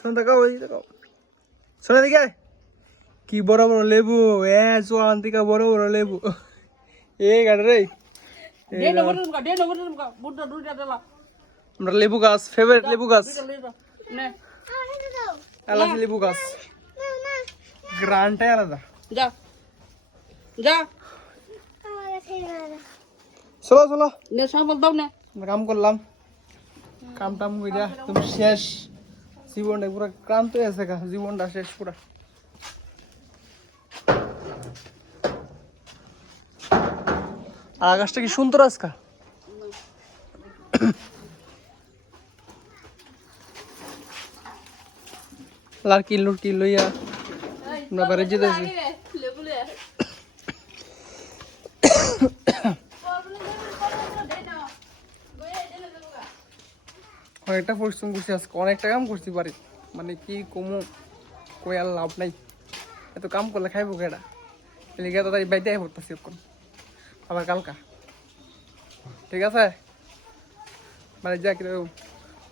শোনা দেখাও ওই দেখাও শোনা দিকে কি বড় বড় লেবু চোয়ান থেকে বড় বড় লেবু এই গাড়ি রে আমরা লেবু গাছ ফেভারিট লেবু গাছ এলাচি লেবু গাছ গ্রান্টটাই আলাদা যা যা চলো চলো নে সাবল দাও না কাম করলাম কাম টাম কইরা তুমি শেষ জীবনটা পুরো ক্লান্ত হয়ে আছে জীবনটা শেষ পুরা আর আকাশটা কি সুন্দর আজকা লাড়কি লুড়কি লইয়া আমরা বাড়ি যেতেছি অনেকটা পরিশ্রম করছি আজকে অনেকটা কাম করতে পারি মানে কি কমু কই আর লাভ নাই এত কাম করলে খাইবো কেডা এলিগে তো তাই বাইতে পড়তেছি এখন আবার কালকা ঠিক আছে বাড়ি যা কিরকম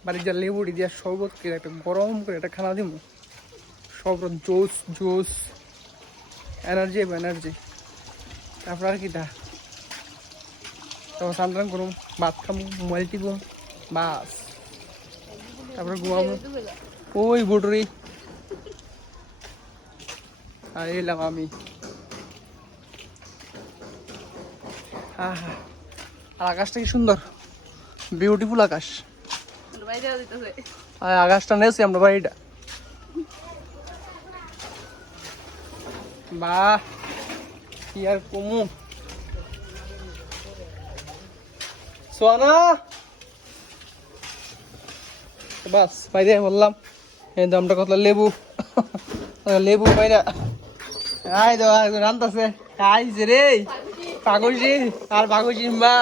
বাড়ি যা লেবুড়ি দিয়া শরবত করে একটা গরম করে একটা খানা দিব শরবত জুস জুস এনার্জি এনার্জি তারপর আর কি তারপর সান্তান করুম ভাত খামু মোবাইল টিপুম বাস তারপরে ঘুমাবো ওই বুটরি আর এলাম আমি আর আকাশটা কি সুন্দর বিউটিফুল আকাশ আর আকাশটা নেছি আমরা বাড়িটা বাহ কি আর কমু সোনা বাস বাইরে বললাম এই দামটা কত লেবু লেবু বাইরা আই তো রান্তাছে আইছে রে পাগলজি আর পাগলজি মা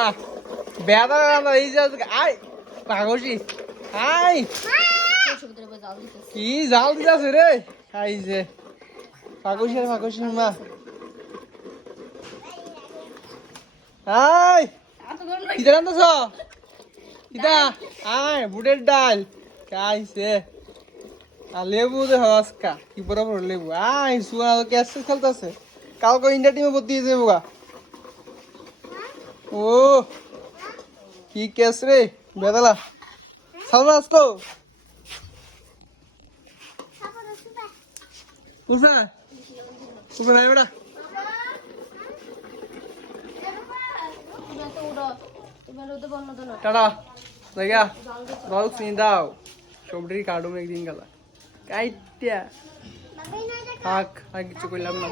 বেদা রান্না এই যে আই পাগলজি আই কি জাল দিতেছে রে আইছে পাগলজি আর পাগলজি মা আই কিটা রান্তাছ কিটা আয় বুটের ডাল খাইছে আর লেবু দে আজকা কি বড় বড় লেবু আই সুয়া ক্যাশ খেলতেছে কালকে ইন্ডিয়া টিমে ভর্তি হয়েছে বোকা ও কি ক্যাশ রে বেদালা সালমান আসতো উঠবে উঠবে নাই বেটা টাটা জায়গা রল চিনি দাও সবটির কার্ডুম একদিন গেলা কাইটিয়া থাক আর কিছু করলাম না